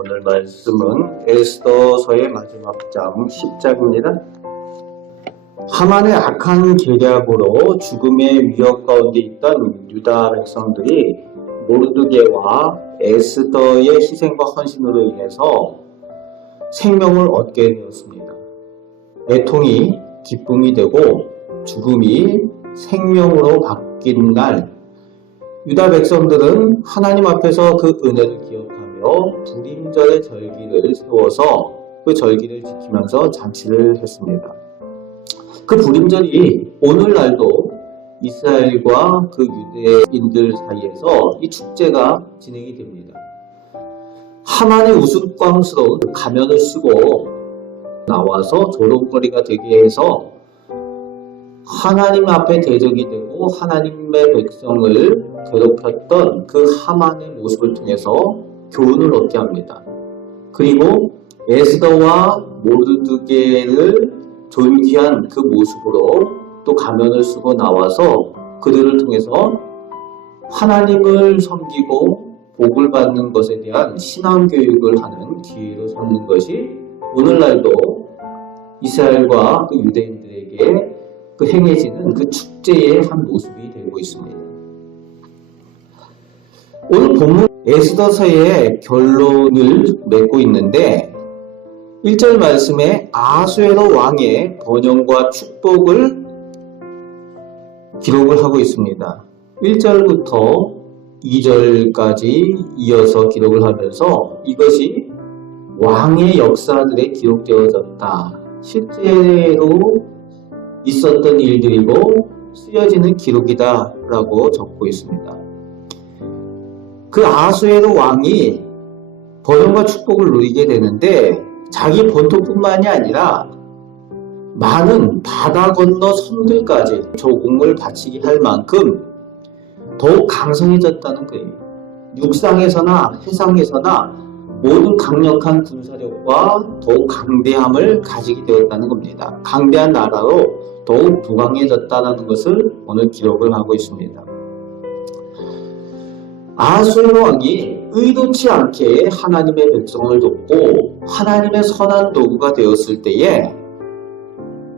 오늘 말씀은 에스더서의 마지막 장 10장입니다. 하만의 악한 계략으로 죽음의 위협 가운데 있던 유다 백성들이 모르드게와 에스더의 희생과 헌신으로 인해서 생명을 얻게 되었습니다. 애통이 기쁨이 되고 죽음이 생명으로 바뀐 날, 유다 백성들은 하나님 앞에서 그 은혜를 기억하며 불임절의 절기를 세워서 그 절기를 지키면서 잔치를 했습니다. 그 불임절이 오늘날도 이스라엘과 그 유대인들 사이에서 이 축제가 진행이 됩니다. 하만의 우스꽝스러운 가면을 쓰고 나와서 조롱거리가 되게 해서 하나님 앞에 대적이 되고 하나님의 백성을 괴롭혔던 그 하만의 모습을 통해서 교훈을 얻게 합니다. 그리고 에스더와 모르드게를 존귀한 그 모습으로 또 가면을 쓰고 나와서 그들을 통해서 하나님을 섬기고 복을 받는 것에 대한 신앙교육을 하는 기회로 삼는 것이 오늘날도 이스라엘과 그 유대인들에게 그 행해지는 그 축제의 한 모습이 되고 있습니다. 오늘 본문 에스더서의 결론을 맺고 있는데 1절 말씀에 아수에로 왕의 번영과 축복을 기록을 하고 있습니다. 1절부터 2절까지 이어서 기록을 하면서 이것이 왕의 역사들에 기록되어졌다. 실제로 있었던 일들이고 쓰여지는 기록이다 라고 적고 있습니다. 그 아수에로 왕이 번영과 축복을 누리게 되는데 자기 본토뿐만이 아니라 많은 바다 건너 섬들까지 조공을 바치게 할 만큼 더욱 강성해졌다는 거예요. 육상에서나 해상에서나 모든 강력한 군사력과 더욱 강대함을 가지게 되었다는 겁니다. 강대한 나라로 더욱 부강해졌다는 것을 오늘 기록을 하고 있습니다. 아수에로 왕이 의도치 않게 하나님의 백성을 돕고 하나님의 선한 도구가 되었을 때에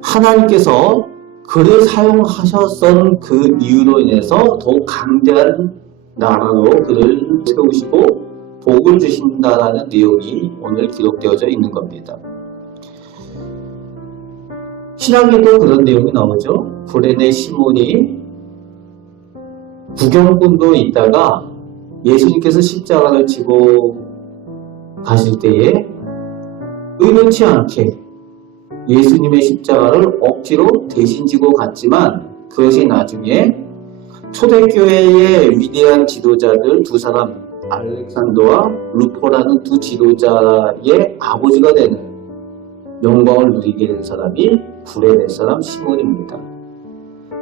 하나님께서 그를 사용하셨던 그 이유로 인해서 더욱 강대한 나라로 그를 세우시고 복을 주신다라는 내용이 오늘 기록되어져 있는 겁니다. 신학에도 그런 내용이 나오죠. 구레네 시몬이 구경꾼도 있다가 예수님께서 십자가를 지고 가실 때에 의도치 않게 예수님의 십자가를 억지로 대신 지고 갔지만 그것이 나중에 초대교회의 위대한 지도자들 두 사람 알렉산더와 루포라는 두 지도자의 아버지가 되는 영광을 누리게 된 사람이 구레네 사람 시몬입니다.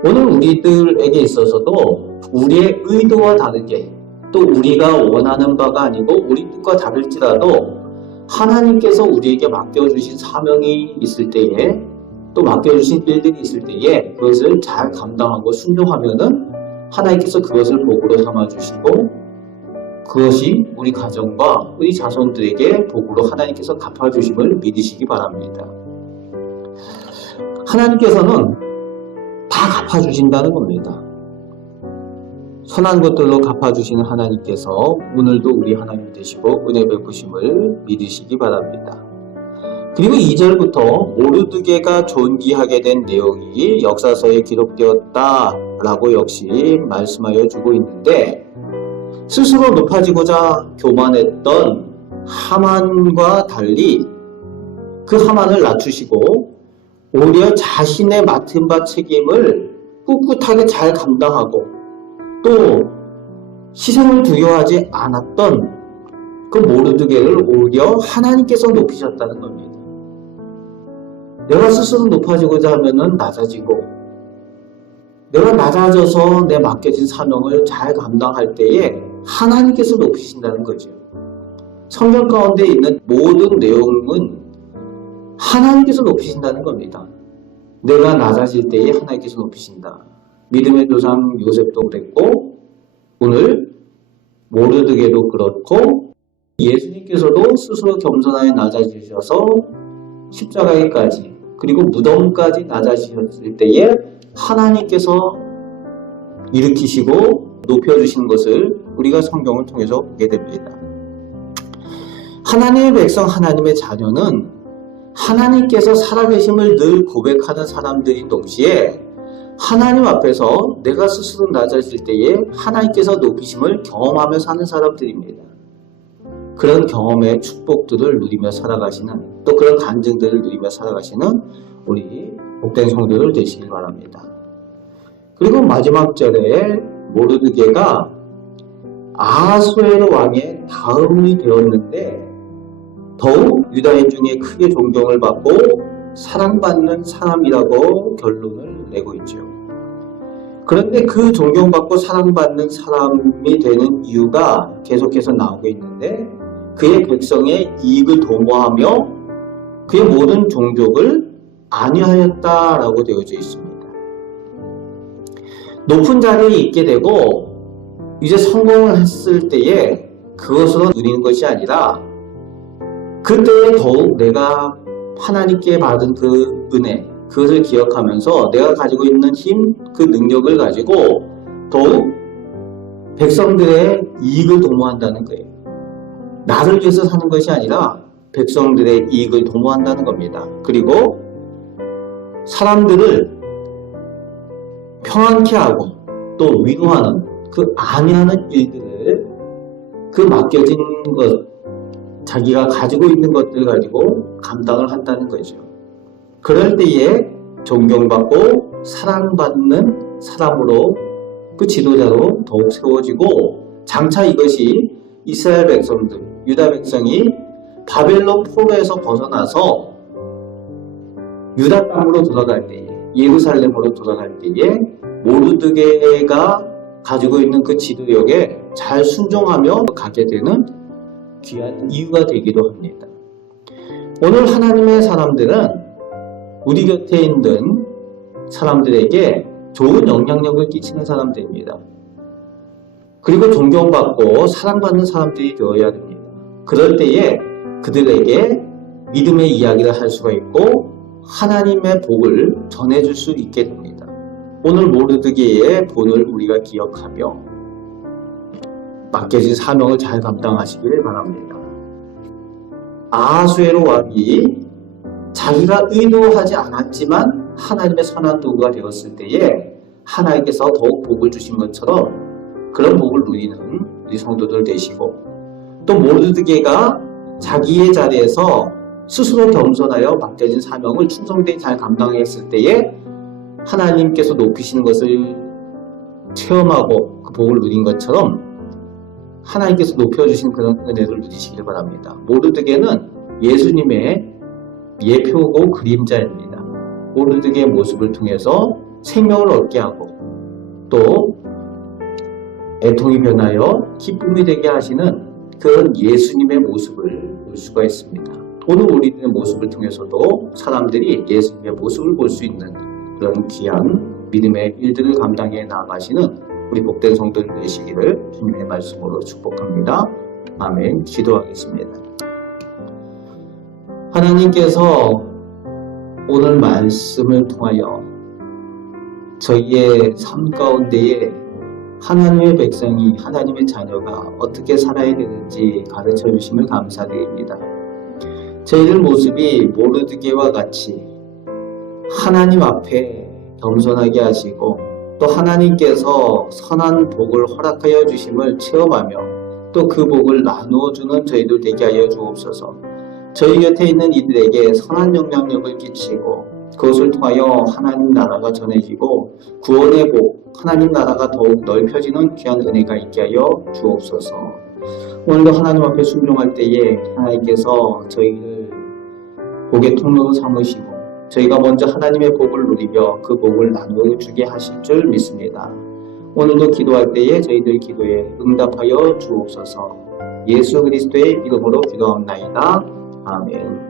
오늘 우리들에게 있어서도 우리의 의도와 다르게 또 우리가 원하는 바가 아니고 우리 뜻과 다를지라도 하나님께서 우리에게 맡겨주신 사명이 있을 때에 또 맡겨주신 일들이 있을 때에 그것을 잘 감당하고 순종하면은 하나님께서 그것을 복으로 삼아주시고 그것이 우리 가정과 우리 자손들에게 복으로 하나님께서 갚아주심을 믿으시기 바랍니다. 하나님께서는 다 갚아주신다는 겁니다. 선한 것들로 갚아주시는 하나님께서 오늘도 우리 하나님 되시고 은혜 베푸심을 믿으시기 바랍니다. 그리고 2절부터 모르드게가 존귀하게 된 내용이 역사서에 기록되었다라고 역시 말씀하여 주고 있는데 스스로 높아지고자 교만했던 하만과 달리 그 하만을 낮추시고 오히려 자신의 맡은 바 책임을 꿋꿋하게 잘 감당하고 또 희생을 두려워하지 않았던 그 모르드게를 오히려 하나님께서 높이셨다는 겁니다. 내가 스스로 높아지고자 하면은 낮아지고 내가 낮아져서 내 맡겨진 사명을 잘 감당할 때에 하나님께서 높이신다는 거죠. 성경 가운데 있는 모든 내용은 하나님께서 높이신다는 겁니다. 내가 낮아질 때에 하나님께서 높이신다. 믿음의 조상 요셉도 그랬고 오늘 모르드게도 그렇고 예수님께서도 스스로 겸손하게 낮아지셔서 십자가에까지 그리고 무덤까지 낮아지셨을 때에 하나님께서 일으키시고 높여주신 것을 우리가 성경을 통해서 보게 됩니다. 하나님의 백성, 하나님의 자녀는 하나님께서 살아계심을 늘 고백하는 사람들인 동시에 하나님 앞에서 내가 스스로 낮아질 때에 하나님께서 높이심을 경험하며 사는 사람들입니다. 그런 경험의 축복들을 누리며 살아가시는, 또 그런 간증들을 누리며 살아가시는 우리 복된 성도들 되시길 바랍니다. 그리고 마지막 절에 모르드게가 아하수에로 왕의 다음이 되었는데 더욱 유다인 중에 크게 존경을 받고 사랑받는 사람이라고 결론을 내고 있죠. 그런데 그 존경받고 사랑받는 사람이 되는 이유가 계속해서 나오고 있는데 그의 백성의 이익을 도모하며 그의 모든 종족을 안위하였다라고 되어져 있습니다. 높은 자리에 있게 되고 이제 성공을 했을 때에 그것으로 누리는 것이 아니라 그때에 더욱 내가 하나님께 받은 그 은혜, 그것을 기억하면서 내가 가지고 있는 힘, 그 능력을 가지고 더욱 백성들의 이익을 도모한다는 거예요. 나를 위해서 사는 것이 아니라 백성들의 이익을 도모한다는 겁니다. 그리고 사람들을 평안케 하고 또 위로하는 그 안위하는 일들을 그 맡겨진 것, 자기가 가지고 있는 것들을 가지고 감당을 한다는 거죠. 그럴 때에 존경받고 사랑받는 사람으로 그 지도자로 더욱 세워지고 장차 이것이 이스라엘 백성들, 유다 백성이 바벨론 포로에서 벗어나서 유다 땅으로 돌아갈 때에, 예루살렘으로 돌아갈 때에 모르드게가 가지고 있는 그 지도력에 잘 순종하며 가게 되는 귀한 이유가 되기도 합니다. 오늘 하나님의 사람들은 우리 곁에 있는 사람들에게 좋은 영향력을 끼치는 사람들입니다. 그리고 존경받고 사랑받는 사람들이 되어야 됩니다. 그럴 때에 그들에게 믿음의 이야기를 할 수가 있고 하나님의 복을 전해줄 수 있게 됩니다. 오늘 모르드게의 본을 우리가 기억하며 맡겨진 사명을 잘 감당하시길 바랍니다. 아하수에로 왕이 자기가 의도하지 않았지만 하나님의 선한 도구가 되었을 때에 하나님께서 더욱 복을 주신 것처럼 그런 복을 누리는 우리 성도들 되시고 또 모르드게가 자기의 자리에서 스스로 겸손하여 맡겨진 사명을 충성되게 잘 감당했을 때에 하나님께서 높이시는 것을 체험하고 그 복을 누린 것처럼 하나님께서 높여주신 그런 은혜를 누리시길 바랍니다. 모르드게는 예수님의 예표고 그림자입니다. 모르드게의 모습을 통해서 생명을 얻게 하고 또 애통이 변하여 기쁨이 되게 하시는 그런 예수님의 모습을 볼 수가 있습니다. 오늘 우리들의 모습을 통해서도 사람들이 예수님의 모습을 볼 수 있는 그런 귀한 믿음의 일들을 감당해 나가시는 우리 복된 성도들 되시기를 주님의 말씀으로 축복합니다. 아멘. 기도하겠습니다. 하나님께서 오늘 말씀을 통하여 저희의 삶 가운데에 하나님의 백성이, 하나님의 자녀가 어떻게 살아야 되는지 가르쳐 주심을 감사드립니다. 저희들 모습이 모르드게와 같이 하나님 앞에 겸손하게 하시고 또 하나님께서 선한 복을 허락하여 주심을 체험하며 또 그 복을 나누어 주는 저희들 되게 하여 주옵소서. 저희 곁에 있는 이들에게 선한 영향력을 끼치고 그것을 통하여 하나님 나라가 전해지고 구원의 복, 하나님 나라가 더욱 넓혀지는 귀한 은혜가 있게 하여 주옵소서. 오늘도 하나님 앞에 순종할 때에 하나님께서 저희를 복의 통로로 삼으시고 저희가 먼저 하나님의 복을 누리며 그 복을 나누어 주게 하실 줄 믿습니다. 오늘도 기도할 때에 저희들 기도에 응답하여 주옵소서. 예수 그리스도의 이름으로 기도합나이다. 아멘.